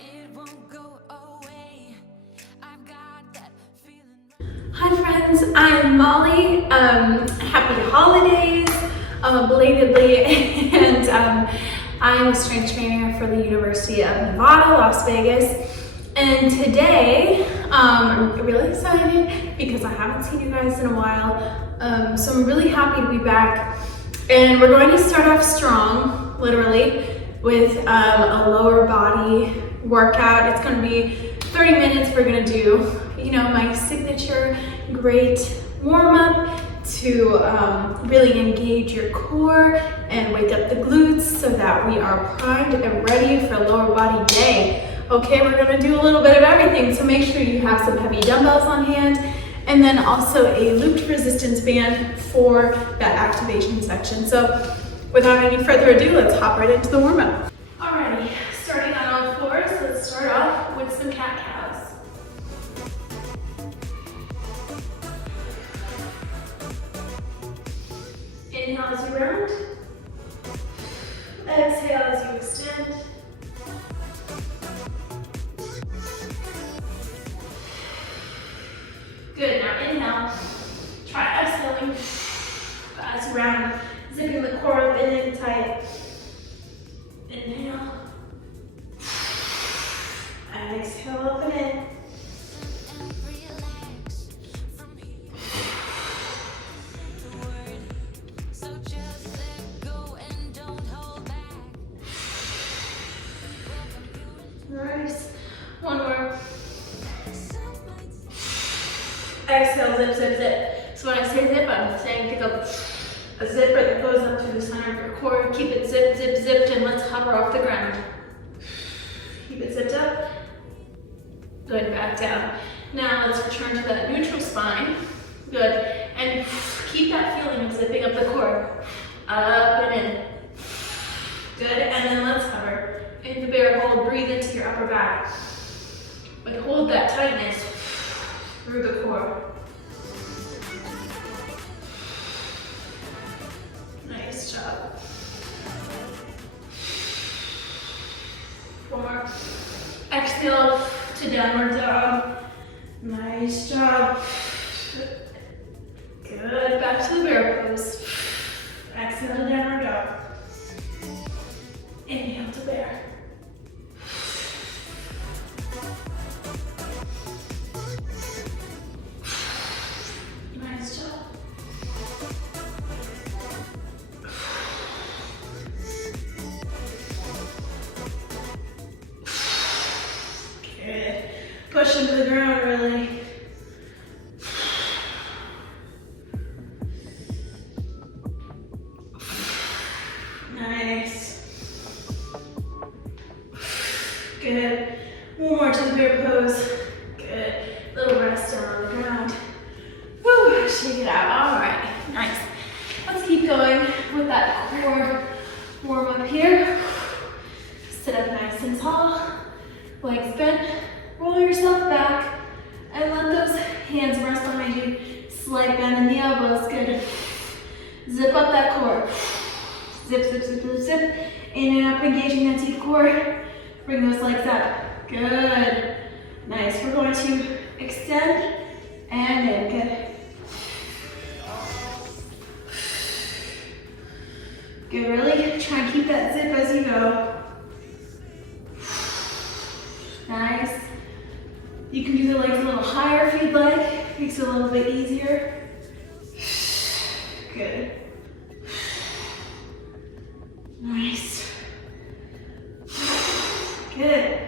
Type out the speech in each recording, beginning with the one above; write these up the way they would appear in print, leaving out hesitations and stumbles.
It won't go away. I've got that feeling. Hi friends, I'm Molly. Happy holidays, belatedly, and I'm a strength trainer for the University of Nevada, Las Vegas. And today, I'm really excited because I haven't seen you guys in a while. So I'm really happy to be back. And we're going to start off strong, literally, with a lower body workout. It's going to be 30 minutes. We're going to do, my signature great warm-up to really engage your core and wake up the glutes so that we are primed and ready for a lower body day. Okay, we're going to do a little bit of everything, so make sure you have some heavy dumbbells on hand and then also a looped resistance band for that activation section. So without any further ado, let's hop right into the warm-up. Alrighty, starting on all fours, let's start off with some cat-cows. Inhale as you round. Exhale as you extend. Good, now inhale. Try exhaling as you round, zipping the core up in and tight. Inhale. Exhale up and in. Nice. One more. Exhale, zip, zip, zip. So when I say zip, I'm saying pick up a zipper that goes up to the center of your core. Keep it zip, zip, zipped, and let's hover off the ground. Keep it zipped up. Good, back down. Now let's return to that neutral spine. Good, and keep that feeling of zipping up the core. Up and in. Good, and then let's hover. In the bear hold, breathe into your upper back. But hold that tightness through the core. Nice job. One more. Exhale to downward dog. Nice job. Good. Back to the bear pose. Exhale to downward dog. Inhale to bear. Nice job. Good. Push into the ground, really. Nice. Good. One more to the bear pose. Good. Little rest down on the ground. Woo, shake it out. All right, nice. Let's keep going with that core warm up here. Sit up nice and tall. Legs bent. Roll yourself back and let those hands rest behind you. Slight bend in the elbows. Good. Zip up that core. Zip, zip, zip, zip, zip. In and up, engaging that deep core. Bring those legs up. Good. Nice. We're going to extend and in. Good. Good. Really try and keep that zip as you go. Nice. You can do the legs a little higher if you'd like. Makes it a little bit easier. Good. Nice. Good.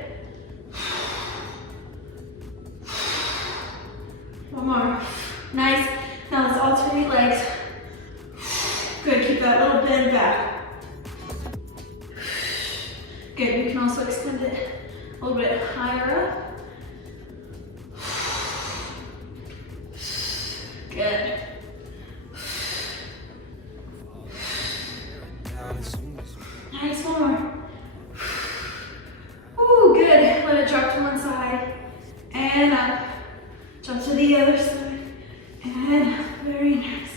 One more. Nice. Now let's alternate legs. Good. Keep that little bend back. Good. You can also extend it a little bit higher up. Good. Nice, one more. Ooh, good. Let it drop to one side and up. Jump to the other side and up. Very nice.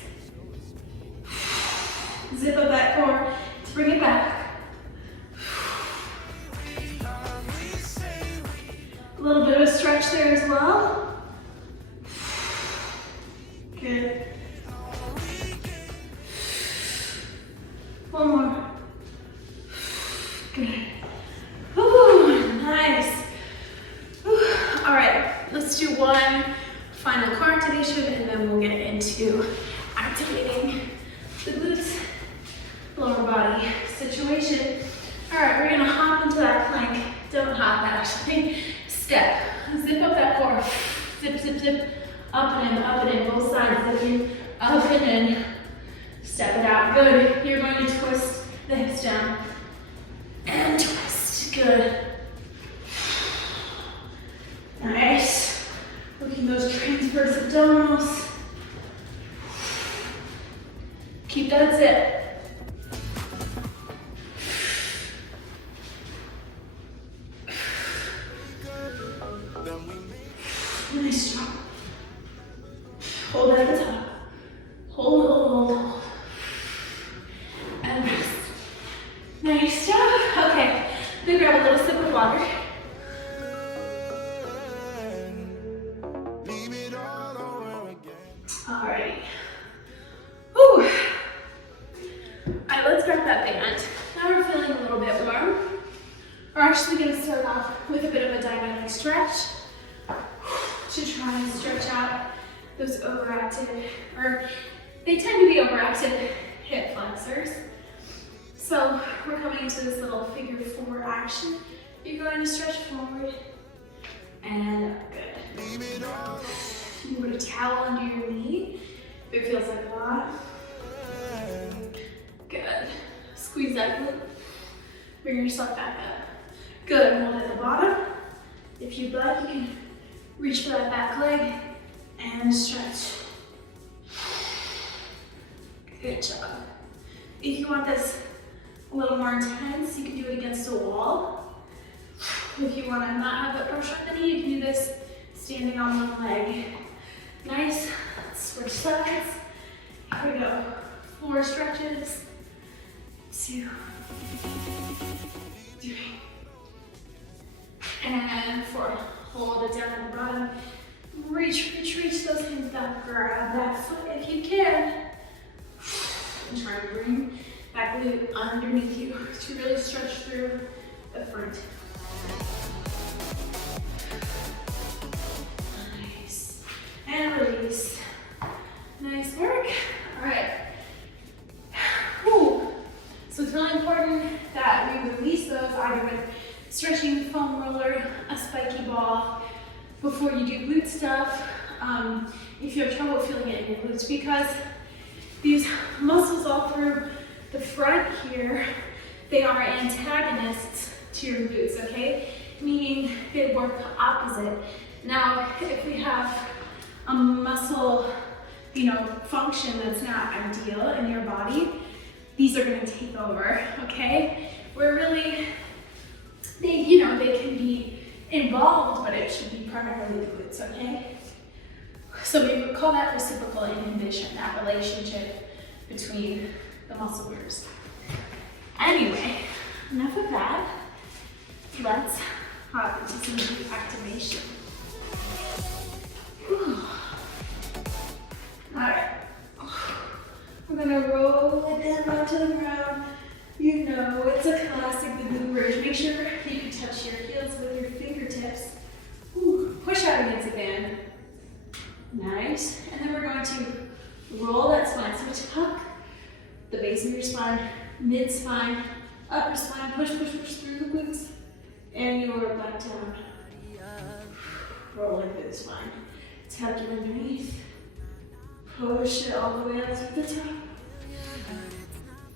Zip up that core to bring it back. little bit of a stretch there as well. Good. One more. Good. Ooh, nice. Ooh. All right, let's do one final core activation and then we'll get into activating the glutes, lower body situation. All right, we're gonna hop into that plank. Don't hop, actually. Step. Zip up that core. Zip, zip, zip. Up and in, both sides. Zipping, up and in. Step it out. Good. You're going to twist the hips down. And twist. Good. Nice. Working those transverse abdominals. Keep that zip. Nice job. Hold at the top. Hold, hold, hold, hold. And rest. Nice job. Okay, then grab a little sip of water. Alrighty. Whew. Alright, let's grab that band. Now we're feeling a little bit warm. We're actually going to start off with a bit of a dynamic stretch to try and stretch out those overactive, or they tend to be overactive hip flexors. So we're coming into this little figure four action. You're going to stretch forward and up. Good. You put a towel under your knee if it feels like a lot. Good. Squeeze that glute. Bring yourself back up. Good. Hold at the bottom. If you'd like, you can reach for that back leg and stretch. Good job. If you want this a little more intense, you can do it against a wall. If you want to not have that pressure on the knee, you can do this standing on one leg. Nice. Switch sides. Here we go. 4 stretches. 2, 3, and 4. Hold it down at the bottom. Reach, reach, reach those hands back. Grab that foot if you can. And try to bring that glute underneath you to really stretch through the front. Nice. And release. Nice work. All right. Whew. So it's really important that we release those either with stretching foam roller, a spiky ball, before you do glute stuff. If you have trouble feeling it in your glutes, because these muscles all through the front here, they are antagonists to your glutes, okay? Meaning they work opposite. Now, if we have a muscle, function that's not ideal in your body, these are gonna take over, okay? Where really, they can be involved, but it should be primarily the glutes, okay? So we would call that reciprocal inhibition, that relationship between the muscle groups. Anyway, enough of that. Let's hop into some glute activation. Whew. All right. We're gonna roll it down onto the ground. You know, it's a classic, the glute bridge. Make sure you can touch your heels with your fingertips. Ooh, push out against the band. Nice. And then we're going to roll that spine. So tuck the base of your spine, mid spine, upper spine, push, push, push through the glutes, and you roll back down. Rolling through the spine. Tuck it underneath. Push it all the way up to the top.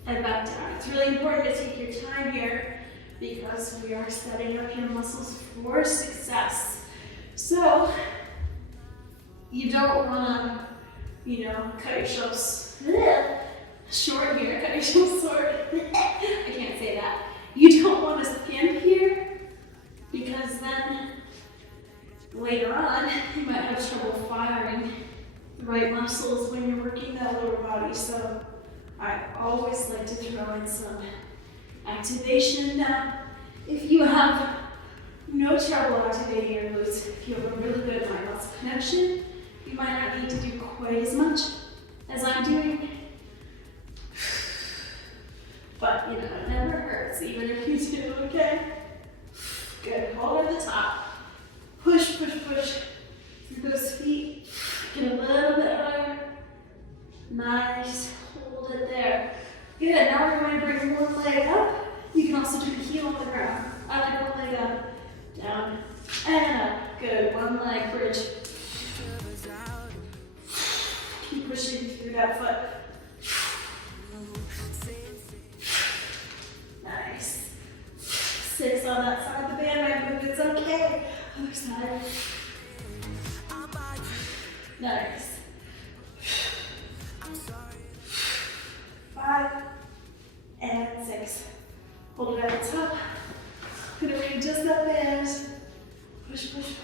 And back down. It's really important to take your time here because we are setting up your muscles for success. So you don't want to, cut yourself short here, cut yourself short. I can't say that. You don't want to skimp here because then later on you might have trouble firing the right muscles when you're working that lower body. So I always like to throw in some activation. Now, if you have no trouble activating your glutes. If you have a really good mind muscle connection, you might not need to do quite as much as I'm doing. But you know, it never hurts, even if you do, okay? Good, hold at the top. Push, push, push through those feet. Get a little bit higher. Nice, hold it there. Good, now we're going to bring one leg up. You can also do the heel on the ground. I like one leg up, down, and up. Good, one leg bridge. Keep pushing through that foot. Nice. 6 on that side of the band, my it's okay. Other side. Nice. 5 and 6. Hold it at the top. Gonna readjust that band. Push, push, push.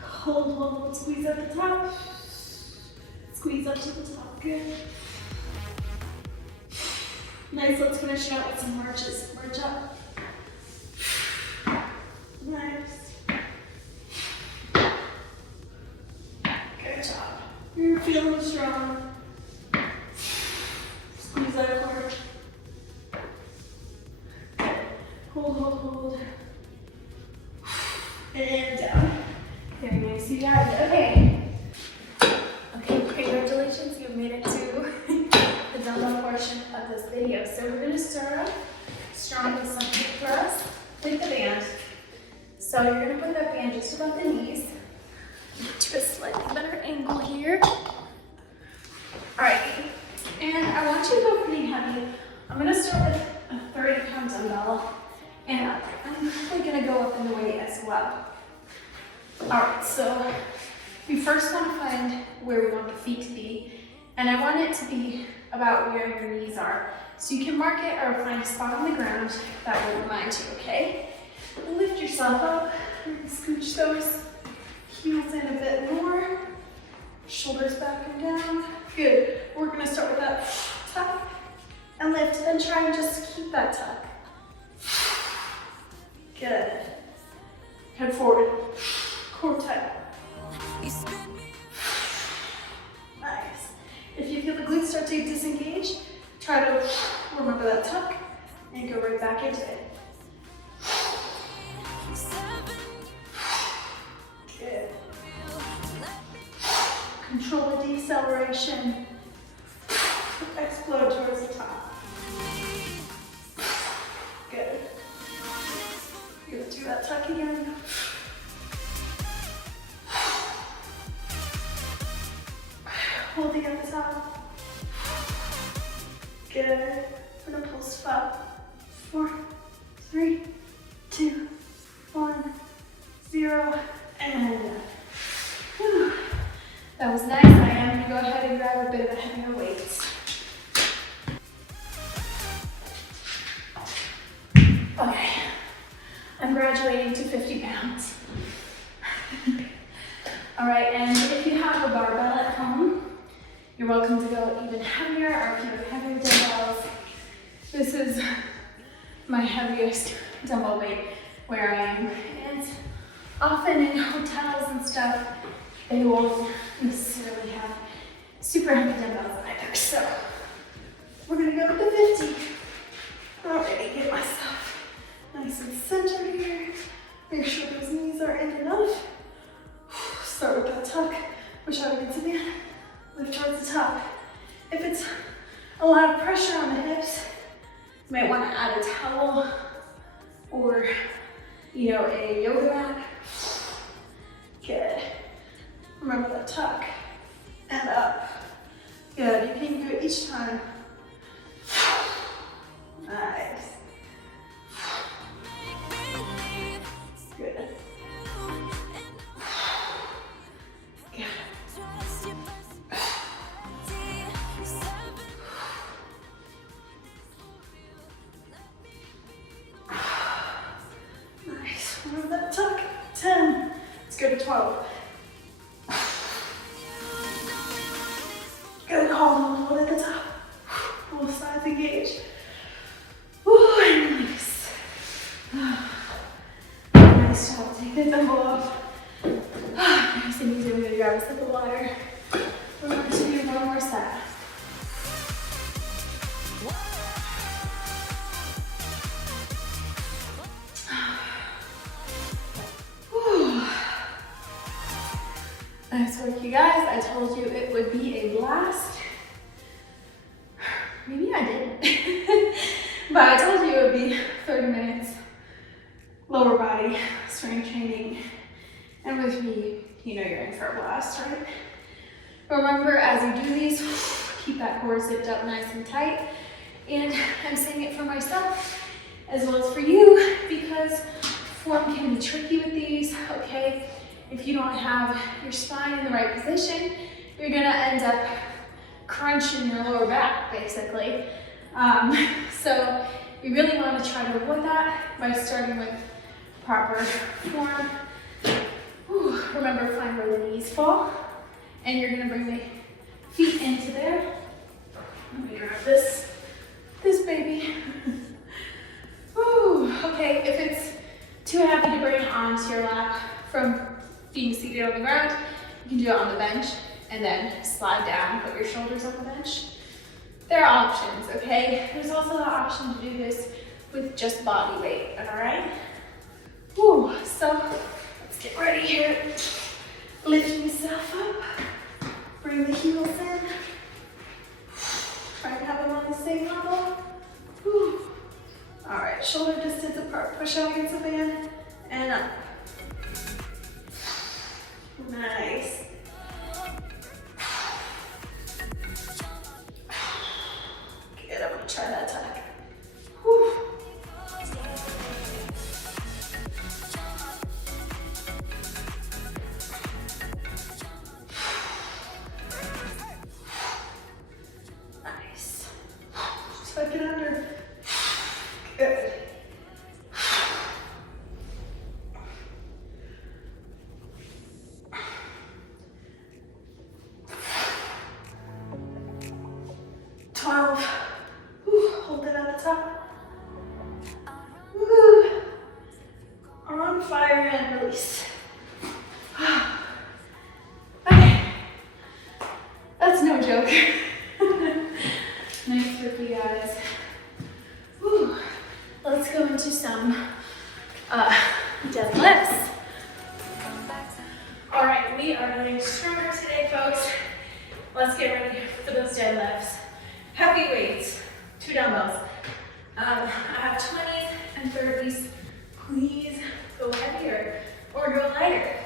Hold, hold, hold. Squeeze at the top. Squeeze up to the top. Good. Nice. Let's finish out with some marches. March up. Nice. Good job. You're feeling strong. Squeeze that core. Hold, hold, hold. And down. Very nice. You got it. Okay. Okay, congratulations. You made it to the dumbbell portion of this video. So we're going to start off strong with some hip thrusts with the band. So you're going to put that band just above the knees. Get to a slightly better angle here. Alright, and I want you to go pretty heavy. I'm going to start with a 30-pound dumbbell, and I'm probably going to go up in the weight as well. Alright, so we first want to find where we want the feet to be, and I want it to be about where your knees are. So you can mark it or find a spot on the ground that will remind you, okay? Lift yourself up and scooch those heels in a bit more. Shoulders back and down. Good. We're going to start with that tuck and lift, and try and just keep that tuck. Good. Head forward. Core tight. Nice. If you feel the glutes start to disengage, try to remember that tuck and go right back into it. Good. Control the deceleration. Explode towards the top. Good. You're gonna do that tuck again. Holding at the top. Good. We're gonna pulse up. 4, 3, 2, 1, 0, and whew. That was nice. I am gonna go ahead and grab a bit of a heavier weight. Okay, I'm graduating to 50 pounds. All right, and if you have a barbell at home, you're welcome to go even heavier, or if you have heavier dumbbells. This is my heaviest dumbbell weight where I am. And often in hotels and stuff, they won't necessarily have super heavy dumbbells either. So we're gonna go with the 50. Alright, get myself nice and centered here. Make sure those knees are in enough. Start with that tuck, whichever gets in. Lift towards the top. If it's a lot of pressure on the hips, you might want to add a towel or, you know, a yoga mat. Good. Remember that tuck and up. Good. You can do it each time. Nice. Good. Good. Nice. Remember that tuck. 10. Let's go to 12. Good. Hold at the top. Both sides engage. Get them off. Nice and easy. I'm gonna grab a sip of water. We're going to do one more set. Nice work, you guys. I told you it would be a blast. Maybe I didn't. But I told you it would be 30 minutes lower body strength training. And with me, you know you're in for a blast, right? Remember, as you do these, keep that core zipped up nice and tight. And I'm saying it for myself as well as for you because form can be tricky with these, okay? If you don't have your spine in the right position, you're gonna end up crunching your lower back, basically. So we really want to try to avoid that by starting with proper form. Whew. Remember, find where the knees fall, and you're gonna bring the feet into there. Let me grab this baby. Whew. Okay, if it's too heavy to bring it onto your lap from being seated on the ground, you can do it on the bench and then slide down, put your shoulders on the bench. There are options, okay? There's also the option to do this with just body weight, all right? Whew. So let's get ready here. Lift yourself up. Bring the heels in. Try to have them on the same level. Whew. All right, shoulder distance apart. Push out against the band and up. Nice. Good, I'm gonna try that tuck. Whew. Nice. Tuck it under. Good. Hold it at the top. Woo. On fire and release. Okay. That's no joke. Nice work, you guys. Woo. Let's go into some deadlifts. All right, we are getting stronger today, folks. Let's get ready for those deadlifts. Heavy weights, 2 dumbbells. I have 20s and 30s. Please go heavier or go lighter,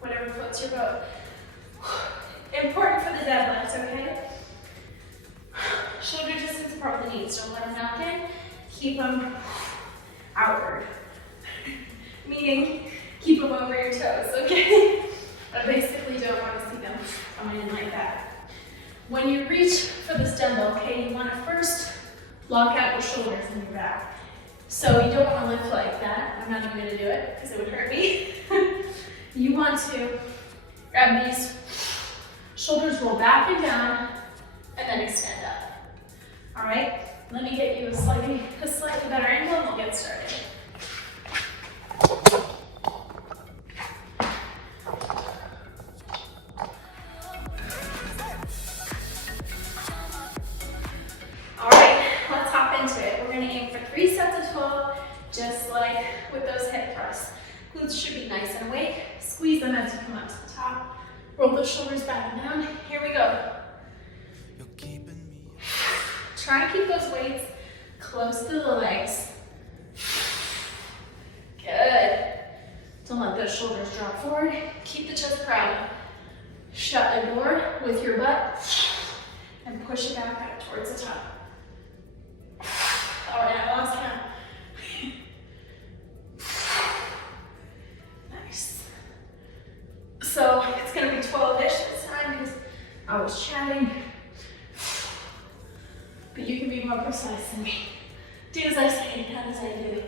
whatever floats your boat. Important for the deadlifts, okay? Shoulder distance apart from the knees. Don't let them knock in. Keep them outward. Meaning, keep them over your toes, okay? I basically don't want to see them coming in like that. When you reach for this dumbbell, okay, you want to first lock out your shoulders and your back. So you don't want to lift like that. I'm not even going to do it because it would hurt me. You want to grab these shoulders, roll back and down, and then extend up. All right, let me get you a slightly better angle and we'll get started. Just like with those hip thrusts. Glutes should be nice and awake. Squeeze them as you come up to the top. Roll those shoulders back and down. Here we go. Try to keep those weights close to the legs. Good. Don't let those shoulders drop forward. Keep the chest proud. Shut the door with your butt and push it back up towards the top. All right, I lost count. Nice. So it's gonna be 12-ish this time because I was chatting. But you can be more precise than me. Do as I say, not as I do.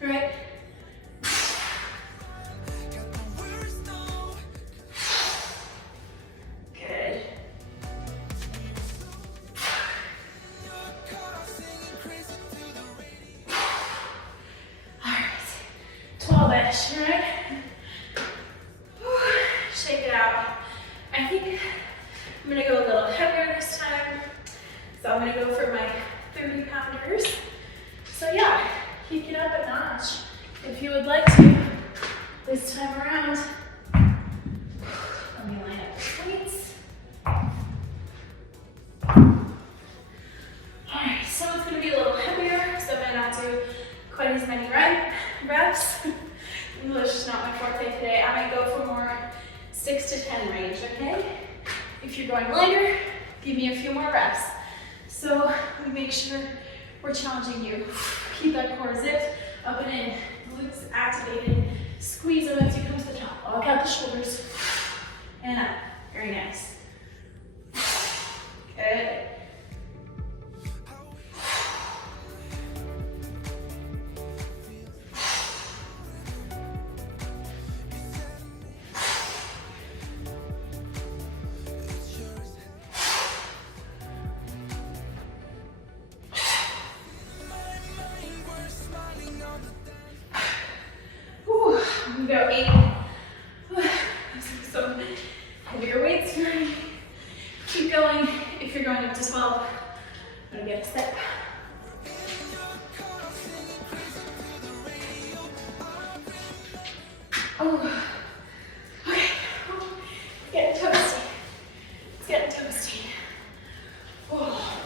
Right? Good. All right. 12-ish, right? kick it up a notch if you would like to this time around. Let me line up the weights. Alright, so it's going to be a little heavier, so I might not do quite as many reps. English is not my forte today. I might go for more 6 to 10 range, okay? If you're going lighter, give me a few more reps. So we make sure we're challenging you. Keep that core zipped, up and in, glutes activated. Squeeze them as you come to the top. Lock out the shoulders, and up. Very nice. Good. Go 8. So heavier weights here. Keep going. If you're going up to 12, I'm gonna get a step. Oh, okay. It's getting toasty. It's getting toasty. Oh.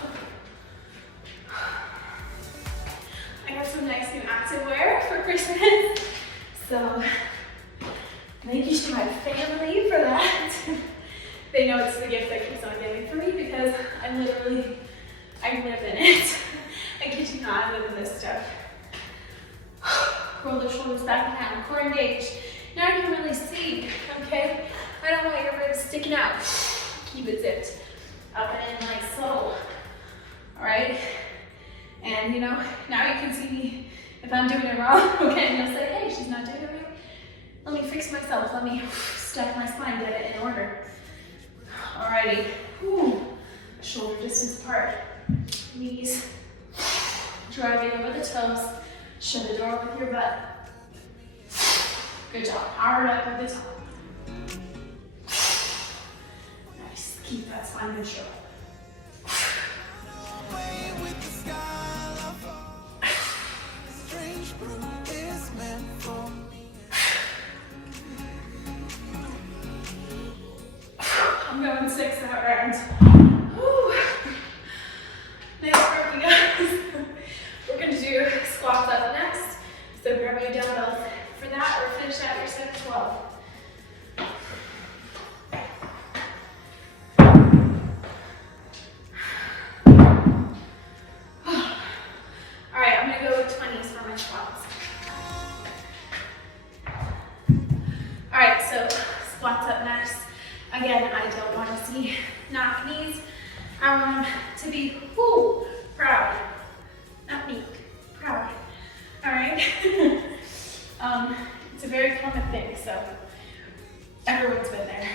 I got some nice new activewear for Christmas. So, thank you to my family for that. They know it's the gift that keeps on giving for me because I live in it. I kid you not, I live in this stuff. Roll the shoulders back and down, core engaged. Now you can really see, okay? I don't want your ribs sticking out. Keep it zipped. Up and in, nice, slow. All right? And you know, now you can see me. If I'm doing it wrong, okay, and you'll say, hey, she's not doing it right. Let me fix myself. Let me stack my spine, get it in order. Alrighty. Whew. Shoulder distance apart. Knees driving over the toes. Shut the door with your butt. Good job. Power it up at the top. Nice. Keep that spine neutral. I'm going 6 that round. Whew. Nice work, you guys. We're going to do squats up next. So grab your dumbbells for that or finish out your set of 12. Alright, I'm going to go with 20s for my squats. Alright, so squats up next. Again, I don't want to see knock knees. I want them to be proud. Not meek, proud. All right? It's a very common thing, so everyone's been there.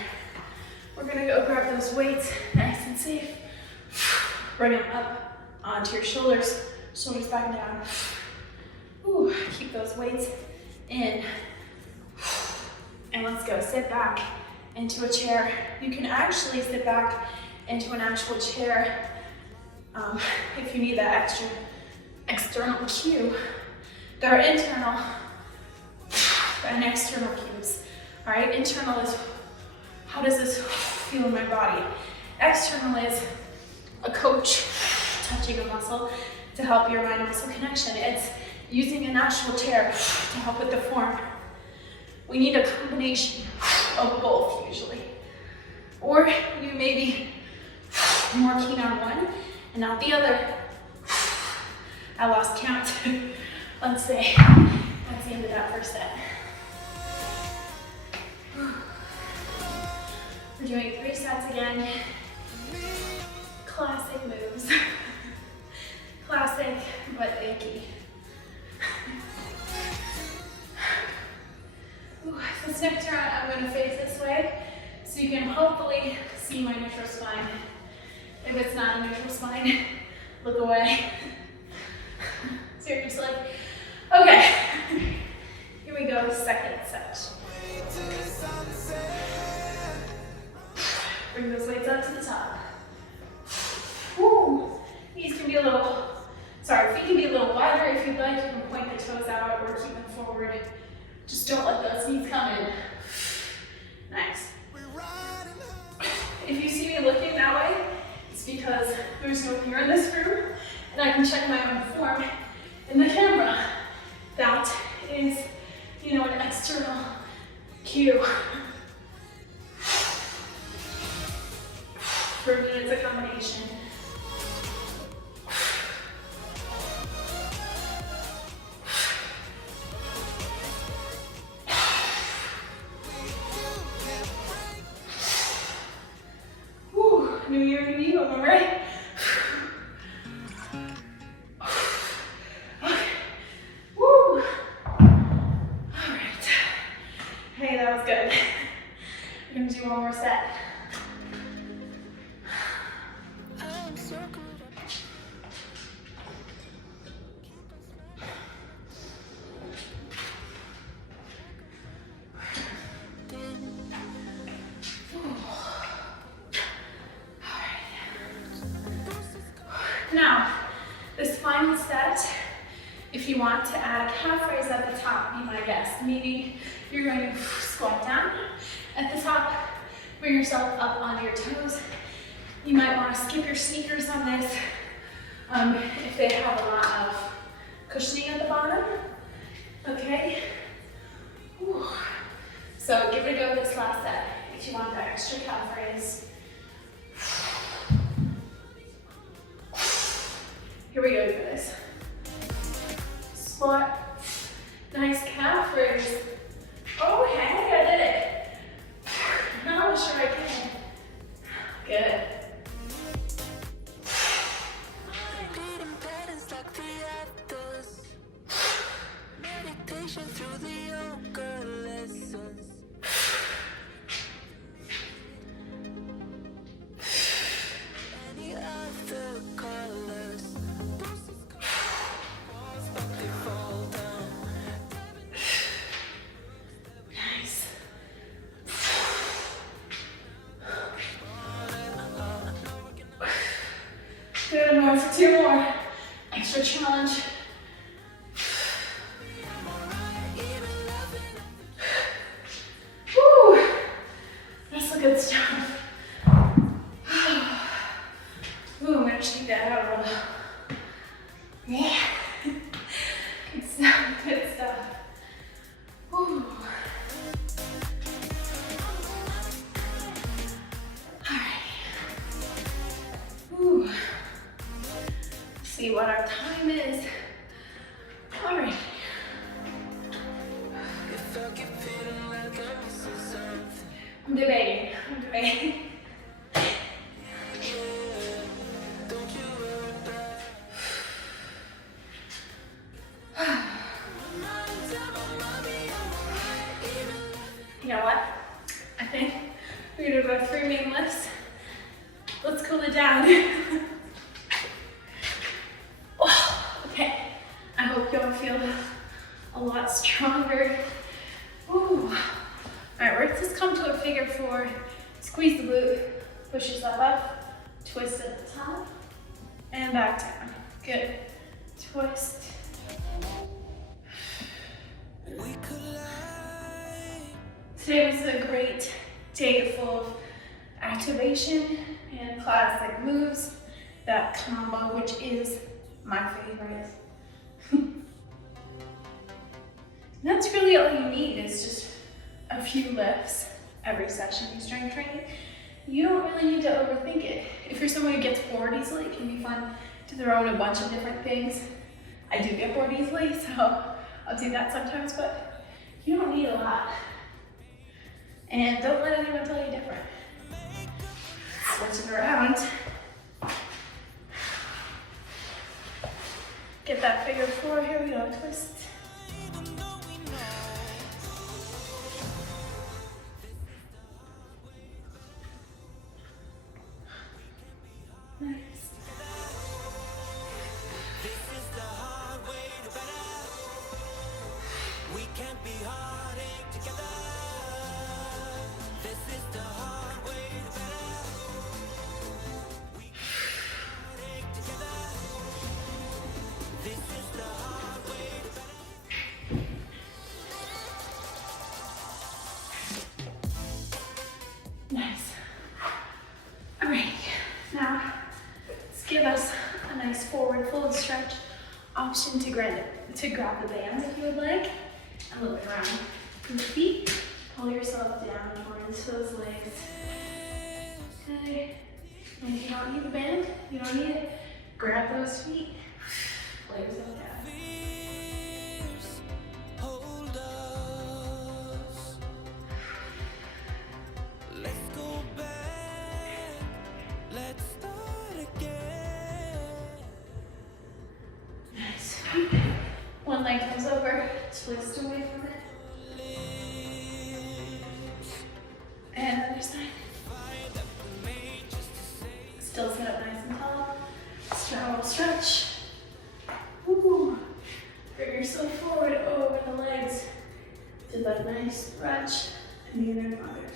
We're gonna go grab those weights, nice and safe. Bring them up onto your shoulders, shoulders back and down. Ooh, keep those weights in. And let's go, sit back into a chair. You can actually sit back into an actual chair if you need that extra external cue. There are internal and external cues. All right, internal is how does this feel in my body? External is a coach touching a muscle to help your mind-muscle connection. It's using an actual chair to help with the form. We need a combination of both usually. Or you may be more keen on one and not the other. I lost count. Let's say that's the end of that first set. We're doing 3 sets again. Classic moves. Classic but icky. This next round, I'm going to face this way so you can hopefully see my neutral spine. If it's not a neutral spine, look away. Seriously. Okay. Here we go, second set. Bring those weights up to the top. Woo. Knees can be a little, feet can be a little wider if you'd like. You can point the we're keeping forward. Just don't let those knees come in. Nice. If you see me looking that way, it's because there's no mirror in this room and I can check my own form in the camera. That is, you know, an external cue. For me, it's a combination. Whew, new year, new you, am I right? Okay. Woo. All right. Hey, that was good. We're gonna do one more set. Now, this final set, if you want to add a calf raise at the top, be my guest, meaning you're going to squat down at the top, bring yourself up onto your toes. You might want to skip your sneakers on this if they have a lot of cushioning at the bottom. Okay? Whew. So give it a go this last set if you want that extra calf raise. Here we go for this. Squat, nice calf raise. Oh, hey, I did it. Now I'm sure I can. Good. Good, I'm going for 2 more. Extra challenge. Woo! That's the good stuff. Ooh, I'm gonna shake that out a little. Yeah. Good stuff, good stuff. Woo. Ooh. See what our time is. All right. I'm debating. You know what? I think we're gonna go 3 main lifts. Let's cool it down. Oh, okay. I hope y'all feel a lot stronger. Ooh. All right, let's just come to a figure 4. Squeeze the glute, push yourself up, twist at the top, and back down. Good. Twist. Today was a great day full of activation and classic moves. That combo, which is my favorite. That's really all you need, is just a few lifts every session you strength training. You don't really need to overthink it. If you're someone who gets bored easily, it can be fun to throw in a bunch of different things. I do get bored easily, so I'll do that sometimes, but you don't need a lot. And don't let anyone tell you different. Switch it around. Get that figure 4, here we go, twist. Nice. option to grab the bands if you would like. And look around from the feet. Pull yourself down towards those legs. Okay. And if you don't need the band, you don't need it, grab those feet. Pull yourself down. Nice. One leg comes over, twist away from it. And other side. Still sit up nice and tall. Straddle stretch. Woo. Bring yourself forward over the legs to that nice stretch and the inner mothers.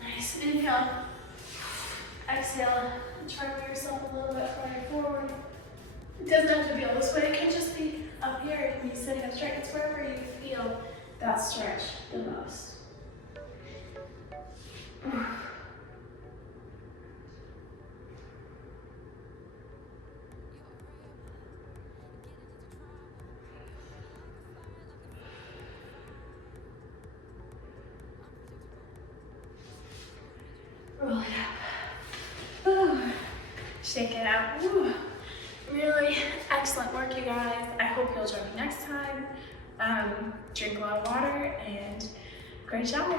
Nice. Inhale. Exhale. Try to move yourself a little bit farther forward. It doesn't have to be all this way. It can just be up here. It can be sitting up straight. It's wherever you feel that stretch the most. Roll it up. Ooh. Shake it out. Ooh. Really excellent work, you guys. I hope you'll join me next time. Drink a lot of water and great job.